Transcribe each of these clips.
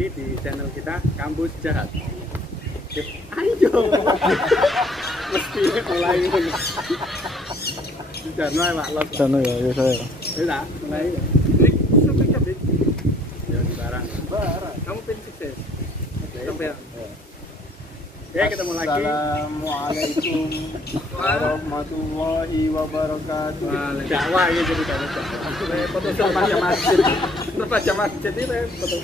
lagi di channel kita Kampus Jahat. Ayo, mesti mulai ini. Sudah mulai Pak Los. Sana ya, ya saya. Sudah mulai. Ini sukses deh. Ya di barang. Kamu pengen sukses. Sampai. Ya ketemu lagi. Assalamualaikum warahmatullahi wabarakatuh. Dakwah ini jadi dakwah. Foto terpajang masjid. Terpajang masjid ini foto.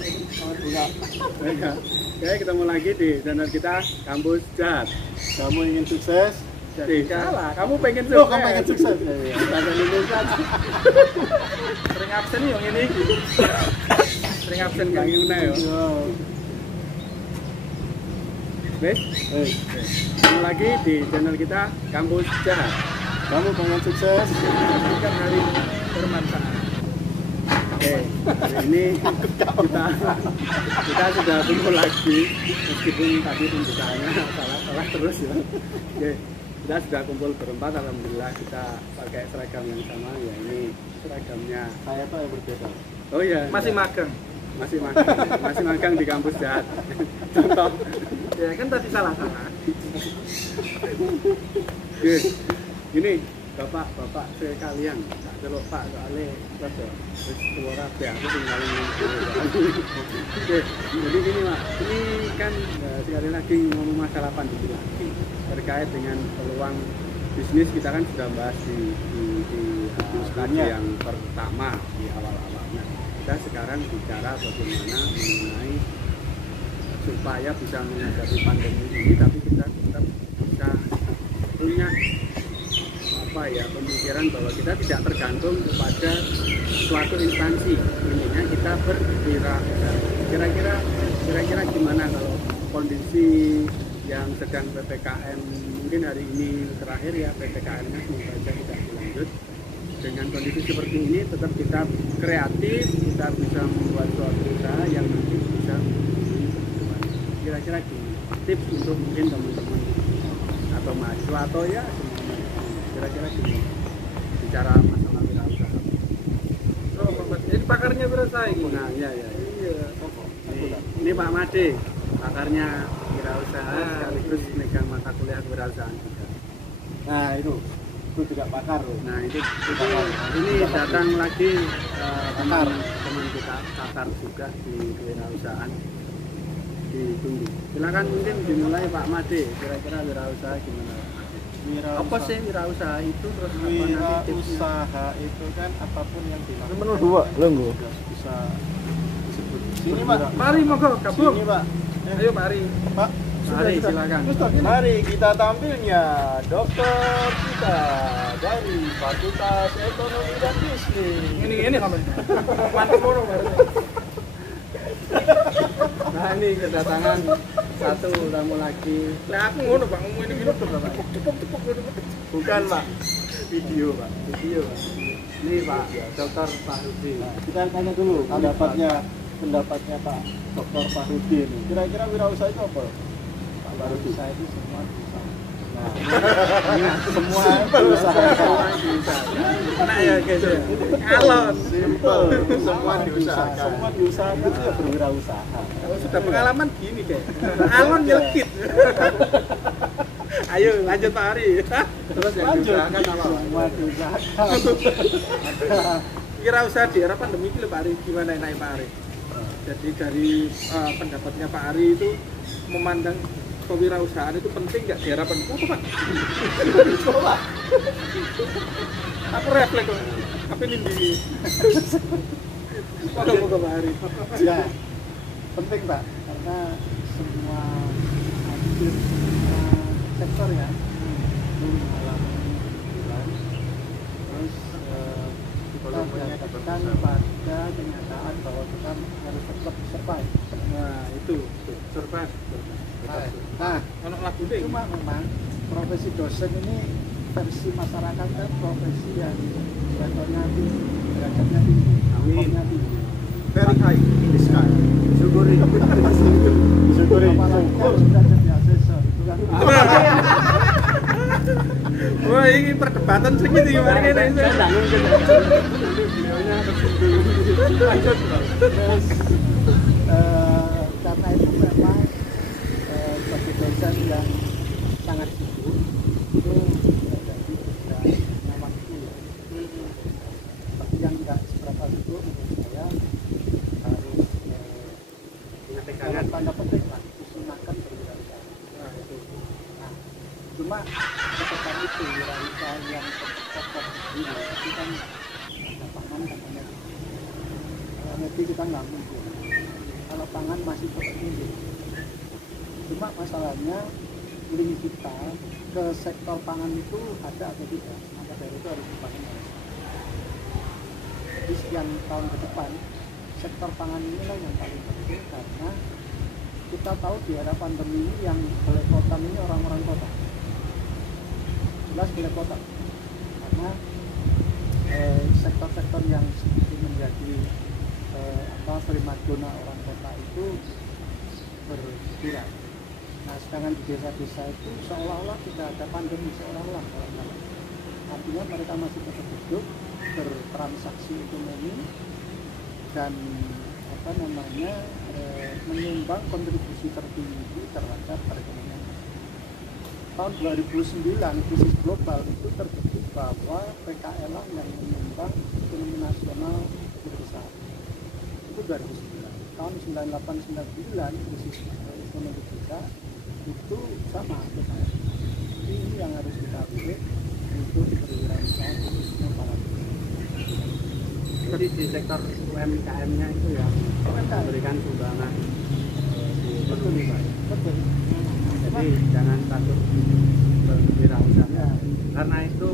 Oke, ketemu lagi di channel kita Kampus Jahat. Kamu ingin sukses? Salah, kamu pengen sukses. Oh, kamu pengen sukses. Bahasa Indonesia. Sering absen nih yang ini. Sering absen yang ini ya. Wes, ketemu lagi di channel kita Kampus Jahat. Kamu pengen sukses? Kan hari bermanfaat. Oke, hari ini kita sudah kumpul lagi, meskipun tadi pembukaannya salah terus ya. Oke, kita sudah kumpul berempat, alhamdulillah kita pakai seragam yang sama ya. Ini seragamnya Saya tuh yang berbeda. oh iya, Masih magang. masih magang di Kampus Jahat. Contoh. Ya kan tadi salah. Oke, ini bapak sekalian, tak celok Pak soalnya rada wis tuwa kabeh aku tinggal ini. Oke, jadi gini Pak, ini kan sekali lagi ngomong masalah pandemi lagi terkait dengan peluang bisnis. Kita kan sudah bahas di studi yang pertama di awal-awalnya. Kita sekarang bicara bagaimana mengenai supaya bisa menghadapi pandemi ini, tapi kita tetap bisa punya pemikiran bahwa kita tidak tergantung kepada suatu instansi. Intinya kita berwirausaha. Kira-kira gimana kalau kondisi yang sedang PPKM mungkin hari ini terakhir ya, PPKM-nya semoga saja tidak berlanjut. Dengan kondisi seperti ini tetap kita kreatif, kita bisa membuat suatu usaha yang nanti bisa menjadi kebutuhan. Kira-kira gimana tips untuk mungkin teman-teman atau mahasiswa atau ya kira-kira gimana bicara masalah wirausaha. Oh, jadi pakarnya berasa ini. Nah, iya. Ini Pak Made, pakarnya wirausaha sekaligus megang mata kuliah kewirausahaan juga. Nah, itu tidak pakar loh. Nah, ini datang lagi teman kita pakar juga di kewirausahaan. Ditunggu. Silakan mungkin dimulai Pak Made, kira-kira wirausaha gimana? Apa sih wirausaha itu, terus apa nanti tipsnya? Wirausaha itu kan apapun yang dilakukan. Menurut dua, lenggo. Bisa disebut. Sini Pak. Mari monggo gabung. Sini Pak. Ayo Mari. Pak. Mari silakan. Mari kita tampilnya dokter kita dari Fakultas Ekonomi dan Bisnis. Ini kamu. Mantap moro baru. Nah, ini kedatangan satu tamu lagi. Lah aku ngono Pak, ngomong ini dokter Pak. Bukan Pak, video Pak. Ini Pak Dr. Fahrudin. Kita tanya dulu pendapatnya Pak Dr. Fahrudin. Kira-kira wirausaha itu apa? Pak Fahrudin, saya itu semua usaha. Nah, semua usaha. Nah ya guys ya. Alon. Simple. Semua diusahakan. Semua diusahakan itu ya berwirausaha. Oh, sudah pengalaman gini kayak. Alon nyelkit. Ayo lanjut Pak Ari. Terus yang diusahakan apa Pak? Semua diusahakan. Wirausaha di era pandemi ini Pak Ari, gimana enaknya Pak Ari? Jadi dari pendapatnya Pak Ari itu memandang kewirausahaan itu penting nggak di era pandemi? Apa Pak? Coba. Aku refleks kok. Apa ini di? Moga-moga Pak Ari. Ya, penting Pak, karena semua hampir semua sektor ya itu mengalami penurunan. Terus kita menyatakan pada kenyataan bahwa kita harus tetap survive. Nah, itu survive. Nah, Ono lagu deh. cuma memang profesi dosen ini versi masyarakat kan profesi yang levelnya tinggi, derajatnya tinggi, amplopnya tinggi. Very high in the sky. Syukuri. Apalagi kan sudah jadi asesor, itu kan. Wah, ini perdebatan sedikit gimana ini? Videonya tersinggung. Lanjut. Terus dosen yang sangat sibuk itu jadi bisa waktu ya. Tapi yang tidak seberapa sibuk menurut saya harus dalam tanda petik lah disunahkan berwirausaha. Nah, cuma ketika itu wirausaha yang kokoh berdiri itu kan ada pangan katanya. Nanti kita nggak mungkin kalau pangan masih seperti ini. Cuma masalahnya link kita ke sektor pangan itu ada atau tidak, maka dari itu harus dibangun. Di sekian tahun ke depan sektor pangan inilah yang paling penting, karena kita tahu di era pandemi ini yang belepotan ini orang-orang kota, jelas belepotan, karena sektor-sektor yang seperti menjadi primadona orang kota itu berkurang. Nah, sedangkan di desa-desa itu seolah-olah tidak ada pandemi, seolah-olah artinya mereka masih tetap hidup, bertransaksi ekonomi dan menyumbang kontribusi tertinggi terhadap perekonomian. Tahun 2009 krisis global itu terbukti bahwa PKL yang menyumbang ekonomi nasional terbesar. Itu 2009. Tahun 98-99 krisis ekonomi kita itu sama PKL. Ini yang harus kita pilih untuk berwirausaha khususnya para jadi di sektor UMKM-nya itu ya memberikan sumbangan di ekonomi Pak. Betul. Jadi jangan takut berwirausaha ya. Karena itu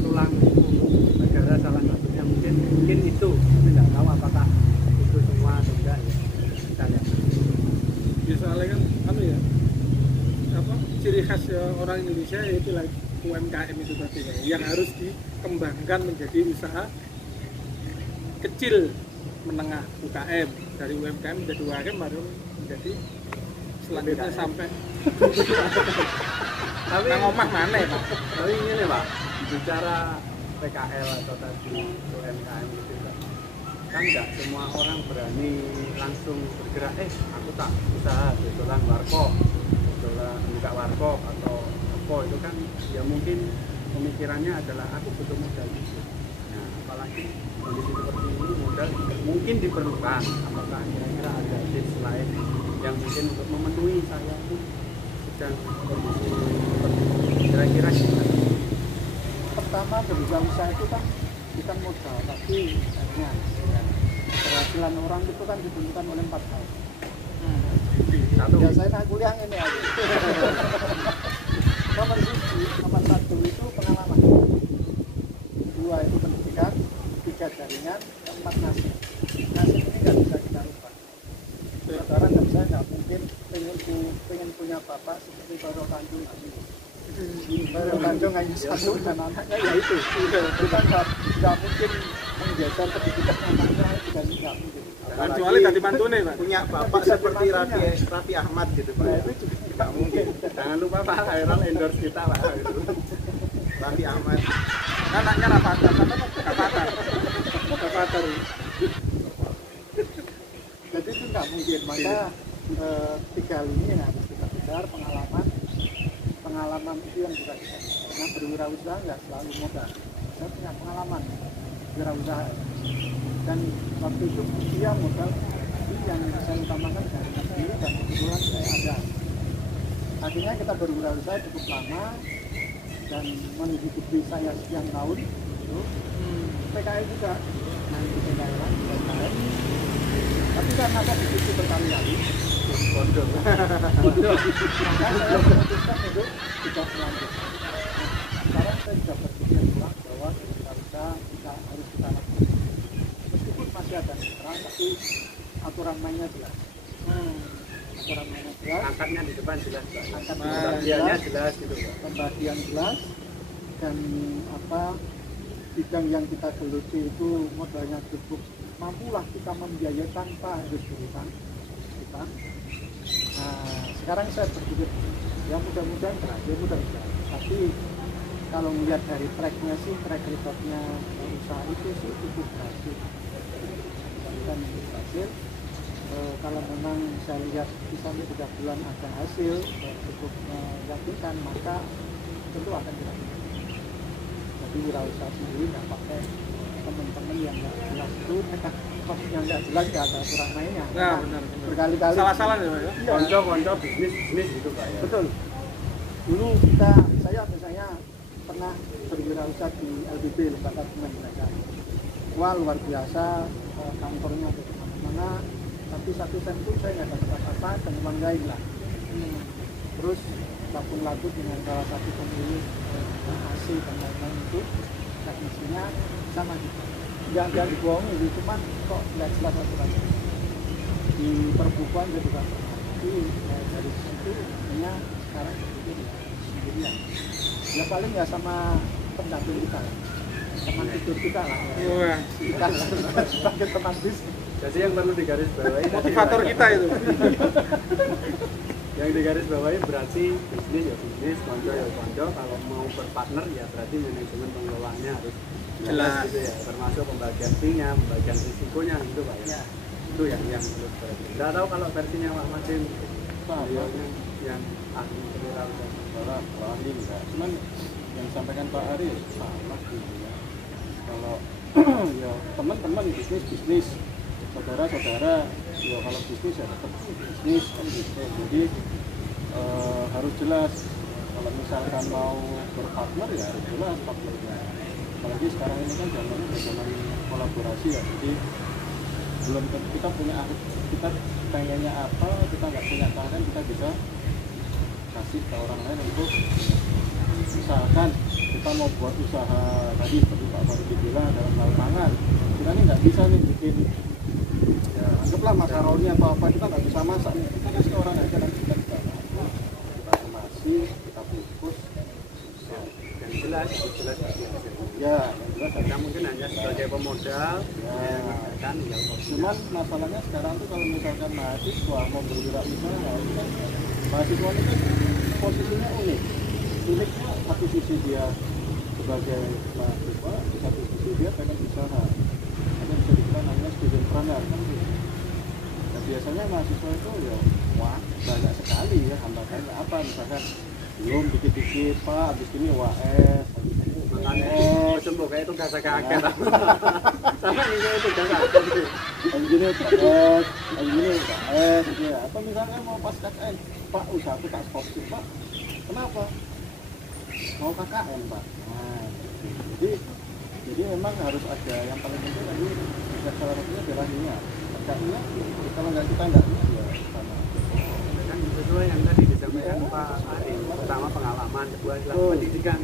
tulang negara salah satunya mungkin itu, tapi tidak tahu apakah itu semua atau enggak ya. Kita lihat. Ya soalnya kan ciri khas orang Indonesia yaitu UMKM itu tadi yang harus dikembangkan menjadi usaha kecil menengah UKM, dari UMKM menjadi UKM baru menjadi selanjutnya sampai tapi ngomah mana ya Pak? Tapi ini Pak, bicara PKL atau tadi UMKM itu kan nggak semua orang berani langsung bergerak, aku tak usaha jualan warkop, jualan buka warkop atau apa, itu kan ya mungkin pemikirannya adalah aku butuh modal gitu. Nah, apalagi kondisi seperti ini modal mungkin diperlukan. Apakah kira-kira ada tips lain yang mungkin untuk memenuhi saya pun sedang kondisi seperti ini, kira-kira gimana? Pertama, berusaha itu kan bukan modal, tapi hanya keberhasilan orang itu kan ditentukan oleh 4 hal. Satu. Ya saya nak kuliah ini aja. Nomor 1 itu pengalaman, 2 itu pendidikan, 3 jaringan, 4 nasib. Nasib ini nggak bisa kita rubah. Saudara nggak mungkin pengen punya bapak seperti Baro Tanjung Ayu. Baro Tanjung Ayu 1 dan anaknya ya itu. Kita nggak mungkin menggeser pendidikan anaknya, tidak mungkin. Kecuali tadi mantune Pak. Punya bapak seperti Raffi Ahmad gitu Pak. Nah, itu juga Tidak mungkin. Jangan lupa Pak Khairul endorse kita Pak gitu. Raffi Ahmad. Anaknya Rafathar, Rafathar. Jadi itu nggak mungkin, maka 3 hal ini yang harus kita sadar. Pengalaman itu yang bisa kita sadar. Karena berwirausaha nggak selalu modal. Saya punya pengalaman wirausaha, dan waktu itu dia modal yang saya utamakan dari negeri, dan kebetulan saya ada. Akhirnya kita berwirausaha cukup lama dan menghidupi saya sekian tahun. PKL juga, nanti PKL lagi, tapi karena saya diskusi berkali-kali, Bodoh. maka saya memutuskan untuk tidak melanjutkan. Sekarang saya sudah berpikir ulang bahwa kita harus kita lakukan. Meskipun masih ada terang, tapi aturan mainnya jelas. Aturan mainnya jelas. Angkatnya di depan jelas Pak. Angkat Pembagiannya jelas gitu Pak. Pembagian jelas, dan bidang yang kita geluti itu modalnya cukup, mampulah kita membiayai tanpa harus berutang kita. Nah, sekarang saya berpikir ya mudah-mudahan berhasil, tapi kalau melihat dari tracknya sih, track recordnya usaha itu sih cukup berhasil dan berhasil. kalau memang saya lihat di sampai 3 bulan ada hasil cukup meyakinkan, maka tentu akan dilakukan. Jadi wirausaha sendiri nggak pakai teman-teman yang nggak jelas itu, yang nggak jelas nggak ada aturan mainnya. Nah, benar. Berkali-kali. Salah-salah ya Pak ya? Iya. Konco-konco bisnis gitu Pak ya. Betul. Dulu saya misalnya pernah berwirausaha di LBB, lembaga teman mereka. Wah luar biasa, kantornya ada di mana-mana, tapi 1 sen pun saya nggak dapat apa-apa dan membanggain lah. Terus laku dengan salah satu pemilik AC dan lain-lain itu, teknisinya sama gitu. Jangan dibohongi gitu, cuman kok nggak jelas aturannya. Di perbukuan saya juga pernah. Jadi dari situ hanya sekarang itu sendirian. Ya paling ya sama pendamping kita, teman tidur kita lah. Wah, Kita sebagai teman bisnis. Jadi yang perlu digarisbawahi motivator kita itu. yang digarisbawahi berarti bisnis ya bisnis, konco ya konco. Kalau mau berpartner ya berarti manajemen pengelolaannya harus jelas gitu ya, termasuk pembagian fee-nya, pembagian risikonya gitu Pak ya. Itu yang perlu diperhatikan. Nggak tahu kalau versinya Pak Madin, yang ahli berwirausaha. Kalau ahli enggak, cuman yang disampaikan Pak Ari sama gitu ya. Kalau ya teman-teman bisnis, saudara-saudara, ya kalau bisnis ya tetap bisnis kan gitu. Jadi harus jelas. Kalau misalkan mau berpartner ya harus jelas partnernya. Apalagi sekarang ini kan zaman kolaborasi ya. Jadi belum kita punya kita pengennya apa, kita nggak punya tangan, kita bisa kasih ke orang lain untuk misalkan kita mau buat usaha tadi seperti Pak Farudi bilang dalam hal pangan, kita ini nggak bisa nih bikin ya anggaplah makaroni atau apa, kita nggak bisa masak nih, kita kasih ke orang aja nanti kita kemasi, kita bungkus Yang jelas ya yang jelas kita mungkin hanya sebagai pemodal ya. kan ya. Cuman masalahnya sekarang tuh kalau misalkan mahasiswa mau berwirausaha, itu kan mahasiswa ini kan posisinya uniknya satu sisi dia sebagai mahasiswa, di satu sisi dia pengen usaha, ada bisa dibilang namanya student planner kan gitu. Nah, biasanya mahasiswa itu ya wah banyak sekali ya hambatannya apa, misalkan belum dikit-dikit Pak, habis ini UAS, habis ini Makanya sembuh kayak itu gak sakit sama ini itu gak sakit habis ini UAS, habis ini UAS gitu ya. Atau misalkan mau pas KKN, Pak usahaku tak stopin Pak, kenapa? Mau KKN Pak. Nah, jadi memang harus ada yang paling penting tadi, salah satunya adalah niat. KKN-nya kalau nggak kita nggak ya sama. kan sesuai yang tadi disampaikan Pak Ari, pertama pengalaman, kedua adalah pendidikan.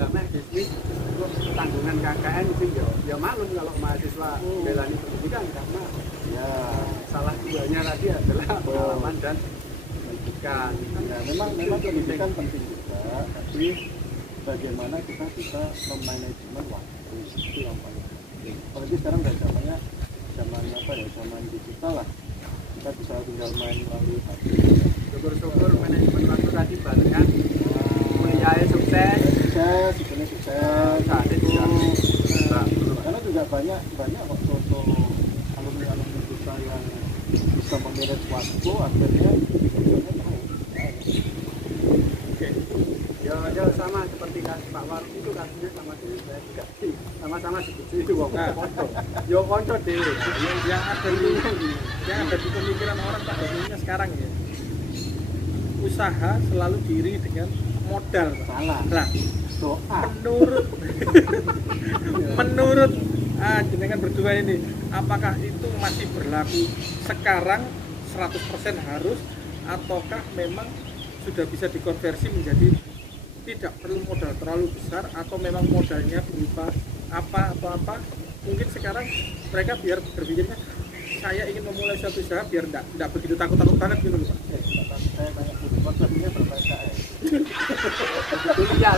Karena bisnis tanggungan KKN itu ya maklum kalau mahasiswa belani pendidikan, karena Ya, salah duanya tadi adalah pengalaman dan pendidikan. ya memang pendidikan penting juga, tapi bagaimana kita bisa memanajemen waktu itu yang paling penting. Apalagi sekarang udah zamannya zaman digital lah. Kita bisa tinggal main melalui HP. Syukur-syukur manajemen waktu tadi barengan kuliahnya sukses. Sukses, Saat itu karena juga banyak kok contoh alumni kita yang bisa memanage waktu, akhirnya kerjanya terus. Ya sama seperti kasus Pak Wardi itu, kasusnya sama sini saya juga sama-sama setuju itu konco. Yo konco deh. Yang ada di pemikiran orang pada umumnya sekarang ya, usaha selalu diiringi dengan modal Pak. Salah. Nah, Doa. menurut jenengan berdua ini, apakah itu masih berlaku sekarang 100% harus, ataukah memang sudah bisa dikonversi menjadi tidak perlu modal terlalu besar, atau memang modalnya berupa apa atau apa? Mungkin sekarang mereka biar berpikirnya saya ingin memulai suatu usaha biar tidak begitu takut-takut banget gitu loh Pak. Saya tanya dulu, konsepnya berKKN. Kuliah.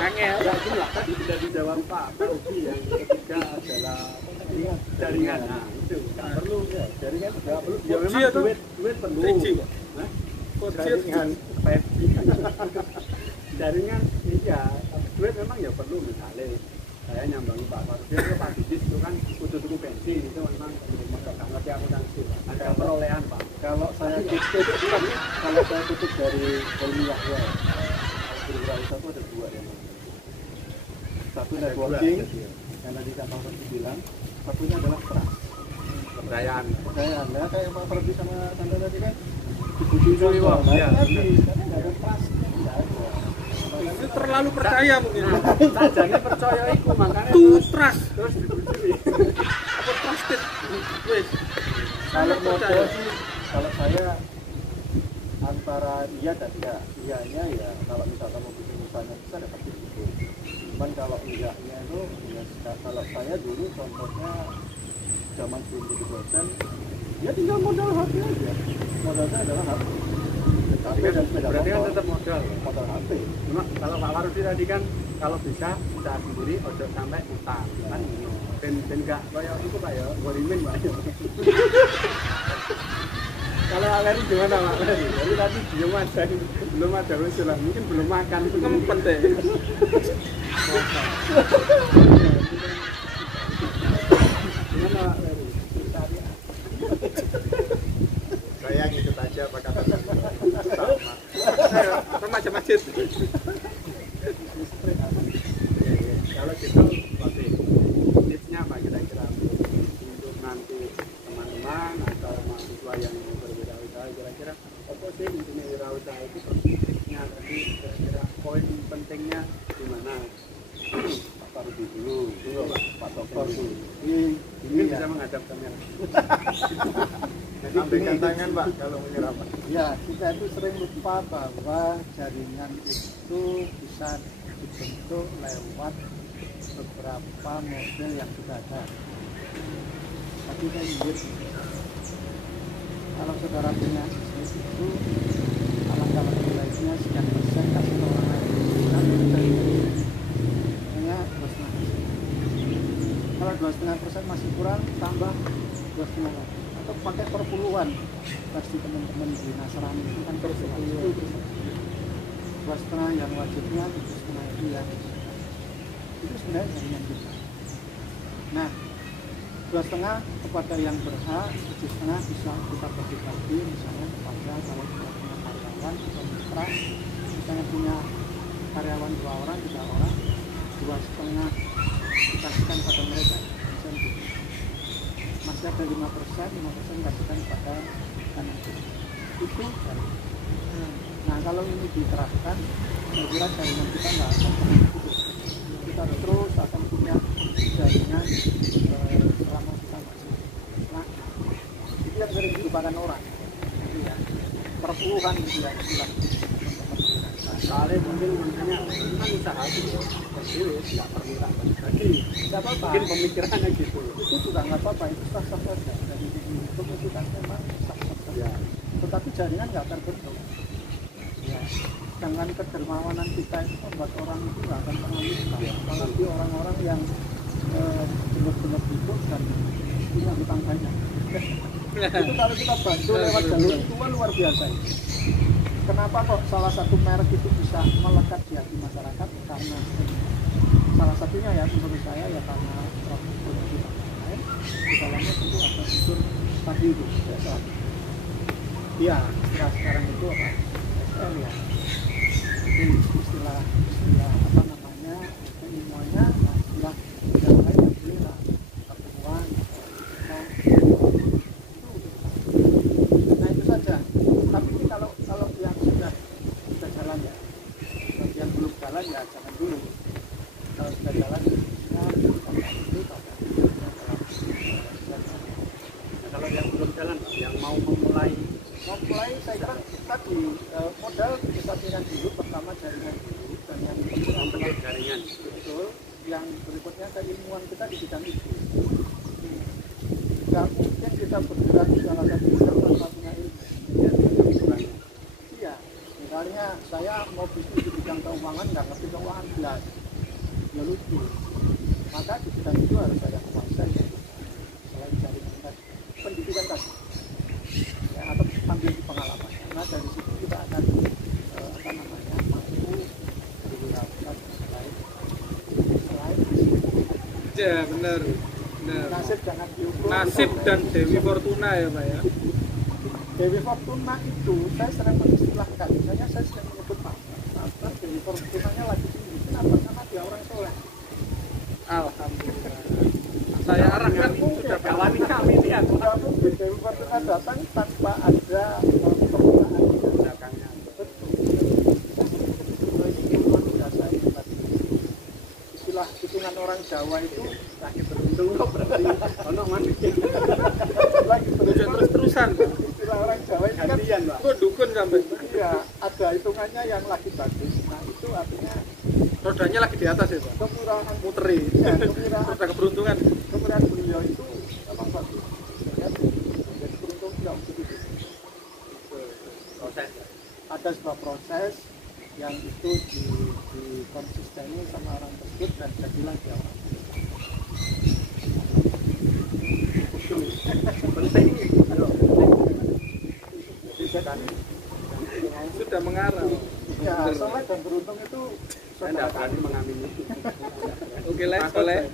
Angel. Ya itulah tadi sudah dijawab Pak Ugi, yang ketiga adalah jaringan. Nah, itu nggak perlu ya. Jaringan nggak perlu. Ya memang atau duit perlu. 3G Pak. Hah? Jaringan 5G. Jaringan iya, duit memang ya perlu misalnya. saya nyambangi Pak Farudin itu Pak Didis itu kan kudu tuku bensin itu memang nggak ngerti akuntansi ada perolehan Pak. Kalau saya tutup dari Helmi Yahya, berwirausaha itu ada dua ya. Satu networking yang tadi Kak Pak Farudin bilang, satunya adalah trust. Kepercayaan. Kepercayaan, ya kayak Pak Farudin sama Sandra tadi kan Dibujuki wong. ya, karena nggak ada trust, nggak ada. Itu terlalu percaya mungkin. Sajane percaya iku makanya To trust. terus dibujuki. Apa trusted? Wes. Kalau Sangat modal percaya. sih, kalau saya antara iya dan enggak. Iyanya ya kalau misalkan mau bikin usahanya bisa dapat itu. Cuman kalau enggaknya itu ya, kalau saya dulu contohnya zaman belum jadi dosen, ya tinggal modal HP aja. Modalnya adalah HP. HP dan sepeda Berarti kan motor. tetap modal. Modal HP. Cuma kalau Pak Farudin tadi kan kalau bisa usaha sendiri ojo sampai utang kan ben enggak kaya itu Pak ya gorimin Pak. Kalau Aleri gimana Pak Aleri? Jadi tadi belum ada usul mungkin belum makan itu Ngempet deh. gimana Pak Aleri? Saya ngikut aja apa kata sama. Remaja masjid. Kalau gitu berarti tipsnya apa kira-kira untuk nanti teman-teman atau mahasiswa yang mau berwirausaha kira-kira apa sih intinya wirausaha itu tipsnya tadi kira-kira poin pentingnya di mana? Pak Farudin dulu, Pak Dokter dulu. Mungkin ya. bisa menghadap kamera. Jadi Sampaikan gini, tangan Pak kalau menyerap Pak. ya, kita itu sering lupa bahwa jaringan itu bisa dibentuk lewat beberapa model yang sudah ada. Tapi saya ingat, kalau saudara punya bisnis itu, alangkah lebih baiknya sekian persen kasih ke orang lain. Kan hanya 2,5%. Kalau 2,5% masih kurang, tambah 2,5%. Atau pakai perpuluhan versi teman-teman di Nasrani itu kan perpuluhan 2,5 yang wajibnya 7,5 itu ya itu sebenarnya jaringan kita. Nah 2,5 kepada yang berhak, 7,5 bisa kita bagi-bagi misalnya kepada kalau kita punya karyawan atau mitra misalnya punya karyawan 2 orang, 3 orang 2,5 dikasihkan pada mereka insentif. Masih ada 5% kasihkan pada kanan kiri. Itu jaringan. Nah kalau ini diterapkan, saya kira jaringan kita nggak akan pernah putus. Kita terus akan punya jaringan selama kita masih. Nah, itu yang sering dilupakan orang. Itu ya, perpuluhan gitu ya, istilah Soalnya mungkin makanya ini kan usaha itu berdiri nggak perlu tak bagi. Tidak apa-apa. Mungkin pemikirannya gitu. Itu juga nggak apa-apa, itu sah-sah saja. Dari YouTube itu kan memang sah-sah saja. Ya. Tetapi jaringan nggak terbentuk. Ya. Dengan kedermawanan kita itu membuat orang itu nggak akan pernah lupa. Apalagi orang-orang yang benar-benar hidup dan punya hutang banyak. Itu kalau kita bantu lewat jalur itu kan luar biasa. Kenapa kok salah satu merek itu bisa melekat di hati masyarakat? Karena salah satunya ya menurut saya ya karena proses produksi lain di dalamnya tentu ada unsur tadi itu ya. Iya, sekarang itu apa? SL ya. Itu istilah apa namanya? Ilmunya, istilah yang lain yang boleh lah pertemuan. Nah itu saja. Tapi ini kalau yang sudah jalan ya, yang belum jalan ya jangan dulu. Kalau sudah jalan ya Kalau yang belum jalan, yang mau memulai saya kira tadi modal kita pilih dulu, pertama jaringan dulu dan yang membentuk jaringan. betul yang berikutnya keilmuan kita di bidang itu. Nggak mungkin kita bergerak di salah satu bidang tanpa punya ilmu. Iya, misalnya saya mau bisnis di bidang keuangan nggak ngerti keuangan jelas, ya lucu. Maka di bidang itu harus ada kemampuan selain jaringan tadi, pendidikan tadi, ya, atau ambil di pengalaman. Karena dari situ kita akan apa namanya mampu berwirausaha selain Iya, benar. Benar. Nasib jangan diukur. Nasib dan Dewi Fortuna ya, Pak ya. Dewi Fortuna itu saya sering mengistilahkan, misalnya saya sering menyebut Mas Dewi Fortunanya lagi tinggi. Kenapa? Karena dia orang soleh. Alhamdulillah. Saya arahkan sudah kawan kami lihat. Tidak mungkin Dewi Fortuna datang tanpa ada permulaan di belakangnya. Betul. Ini luar biasa ini tadi. Istilah hitungan orang Jawa itu lagi beruntung kok berarti ono mandi lagi beruntung Terus-terusan, Pak. istilah orang Jawa itu kan gantian Pak. Kok dukun sampai. iya ada hitungannya yang lagi bagus. Nah itu artinya Rodanya lagi di atas ya, Pak. kemurahan Muteri. ya, kemurahan Roda keberuntungan. beliau itu memang bagus. Jadi beruntung tidak begitu. Proses. Ada sebuah proses yang itu dikonsisteni sama orang tersebut dan jadilah dia orang. Penting. Sudah mengarah. Ya, soleh dan beruntung itu Saya tidak berani mengamini. Oke, Les, soleh.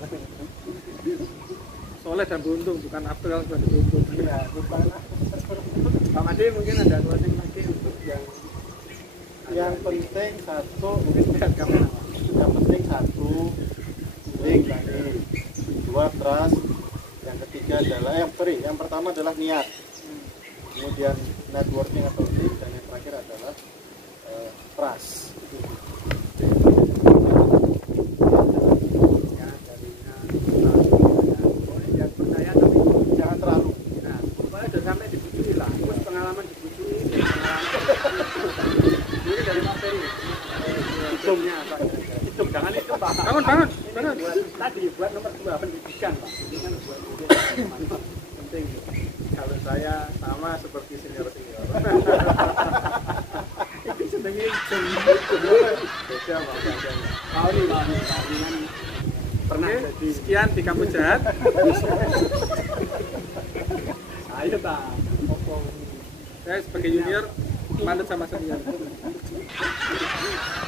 Soleh dan beruntung, bukan Abdul dan beruntung. ya bukan Pak Made mungkin ada closing lagi untuk yang penting satu mungkin lihat kamera. yang penting satu link tadi, dua trust, yang ketiga adalah yang pertama adalah niat, kemudian networking atau link, dan yang terakhir adalah trust. Ya, dari yang percaya tapi Jangan terlalu nah, pokoknya udah sampai dibujui lah. Terus pengalaman dibujui, pengalaman ini dari Pak Ferry. Hidupnya Pak. Hidup jangan itu Pak. Bangun. Buat tadi buat nomor 2 pendidikan Pak. Ini kan buat penting. Kalau saya sama seperti senior. Itu sebenarnya beda Pak. Pak ini kan pernah Oke, jadi. sekian di kampus jahat. Ayo tak. Saya sebagai junior manut sama senior.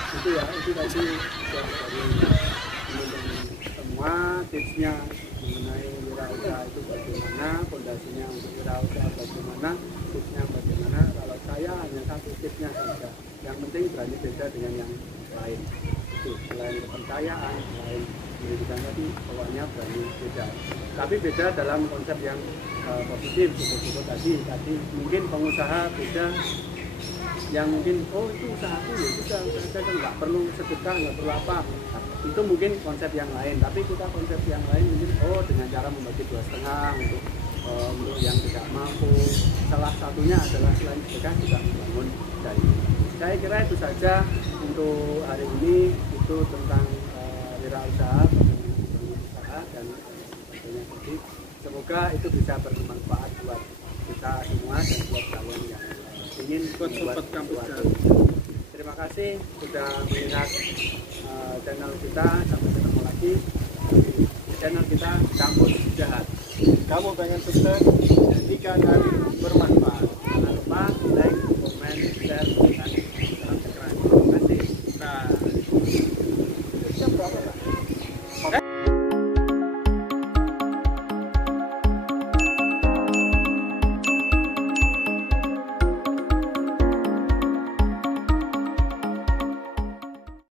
Itu ya, itu tadi yang dari teman-teman semua tipsnya mengenai wirausaha itu bagaimana, fondasinya untuk wirausaha bagaimana, tipsnya bagaimana. Kalau saya hanya satu tipsnya saja, yang penting berani beda dengan yang lain. Itu selain kepercayaan, selain pendidikan tadi, pokoknya berani beda. Tapi beda dalam konsep yang positif, seperti tadi mungkin pengusaha beda yang mungkin itu usahaku ya sudah saya kan nggak perlu sedekah, nggak perlu apa, nah, itu mungkin konsep yang lain. Tapi kita konsep yang lain mungkin dengan cara membagi 2,5 untuk yang tidak mampu. Salah satunya adalah selain sedekah juga membangun dari. Saya kira itu saja untuk hari ini, itu tentang wirausaha, usaha dan sebagainya. Jadi semoga itu bisa bermanfaat buat kita semua dan buat kalian yang ingin Buat membuat sobat kampus sesuatu. jahat. Terima kasih sudah melihat channel kita. Sampai ketemu lagi di channel kita Kampus Jahat. kamu pengen sukses, Jadikan hari bermanfaat. Jangan lupa like, komen, share, dan subscribe. Terima kasih. Nah, jam berapa Pak?